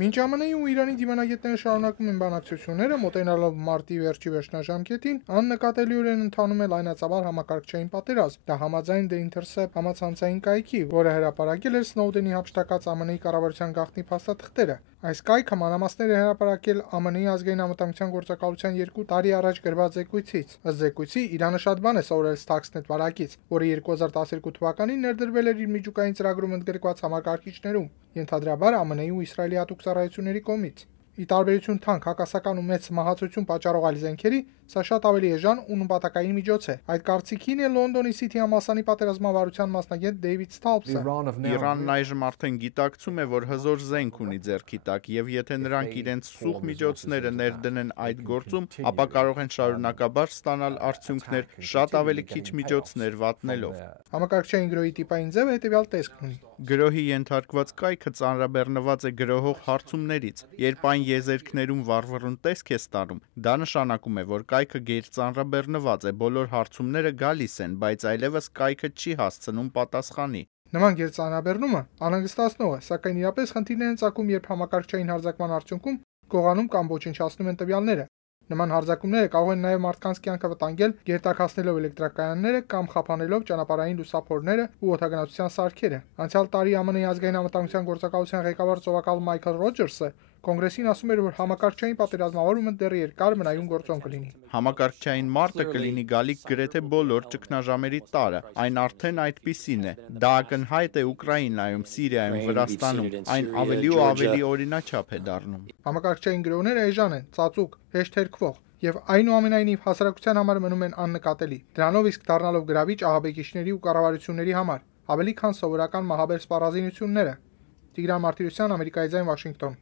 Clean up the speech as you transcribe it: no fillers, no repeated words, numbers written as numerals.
Մինչ ԱՄՆ-ի ու Իրանի դիվանագետները շարունակում են բանակցությունները, մոտենալով մարտի վերջի վերջնաժամկետին, աննկատելիորեն ընթանում է լայնածավալ համակարգչային պատերազմ։ Դա համաձայն The Intercept համացանցային կայքի, որը հրապարակել էր Սնոուդենի հափշտակած ԱՄՆ-ի կառավարության գաղտնի փաստաթղթերը։ Այս կայքը մանրամասներ է հրապարակել ԱՄՆ-ի ազգային անվտանգության գործակալության 2 տարի առաջ գրված զեկույցից։ Ըստ զեկույցի, Իրանը շատ բան է սովորել Stuxnet վարակից, որը 2012 թվականին ներդրվել էր իր միջուկային ծրագրում ընդգրկված համակարգիչներում, ենթադրաբար ԱՄՆ-ի ու Իսրայելի հատուկ ծառայությունների կողմից։ Ի տարբերություն թանկ, հակասական ու մեծ մահացություն պատճառող այլ զենքերի, սա շատ ավելի էժան ու նպատակային միջոց է։ Այդ կարծիքին է Լոնդոնի City համալսարանի պատերազմավարության մասնագետ Դեյվիդ Սթալփսը։ Իրանն այժմ արդեն գիտակցում է, որ հզոր զենք ունի ձեռքի տակ, եւ եթե նրանք իրենց սուղ միջոցները ներդնեն այդ գործում, ապա կարող են շարունակաբար ստանալ արդյունքներ շատ ավելի քիչ միջոցներ վատնելով։ Համակարգչային գրոհի տիպային ձևը հետևյալ տեսքն ունի։ Գրոհի ենթարկված կայքը ծանրաբեռնված է գրոհող հարցումներից։ Երբ այն եզերքներում վառվռուն տեսք է ստանում, դա նշանակում է, որ կայքը գերծանրաբեռնված է, բոլոր հարցումները գալիս են, բայց այլևս կայքը չի հասցնում պատասխանի։ Նման գերծանրաբեռնումը անհանգստացնող է, սակայն իրապես խնդիրներ են ծագում, երբ համակարգչային հարձակման արդյունքում գողանում կամ ոչնչացնում են տվյալները։ Նման հարձակումները կարող են նաև մարդկանց կյանքը վտանգել, գերտաքացնելով էլեկտրակայանները կամ խափանելով ճանապարհային լուսափորները ու օդագնացության սարքերը։ Անցյալ տարի ԱՄՆ-ի ազգային անվտանգության գործակալության ղեկավար ծովակալ Մայքլ Ռոջերսը Կոնգրեսին ասում էր, որ համակարգչային պատերազմավորումը դեռ երկար մնայուն գործոն կլինի։ Համակարգչային մարտը կլինի գալիք գրեթե բոլոր ճգնաժամերի տարը։ Այն արդեն այդպիսին է։ Դա ակնհայտ է Ուկրաինայում, Սիրիայում, Վրաստանում։ Այն ավելի ու ավելի օրինաչափ է դառնում։ Համակարգչային գրոհները էժան են, ծածուկ, հեշտ հերքվող եւ այնուամենայնիվ հասարակության համար մնում են աննկատելի։ Դրանով իսկ դառնալով գրավիչ ահաբեկիչների ու կառավարությունների համար, ավելի քան սովորական մահաբեր սպառազինությունները։ Տիգրան Մարտիրոսյան, Ամերիկայի ձայն, Վաշինգտոն։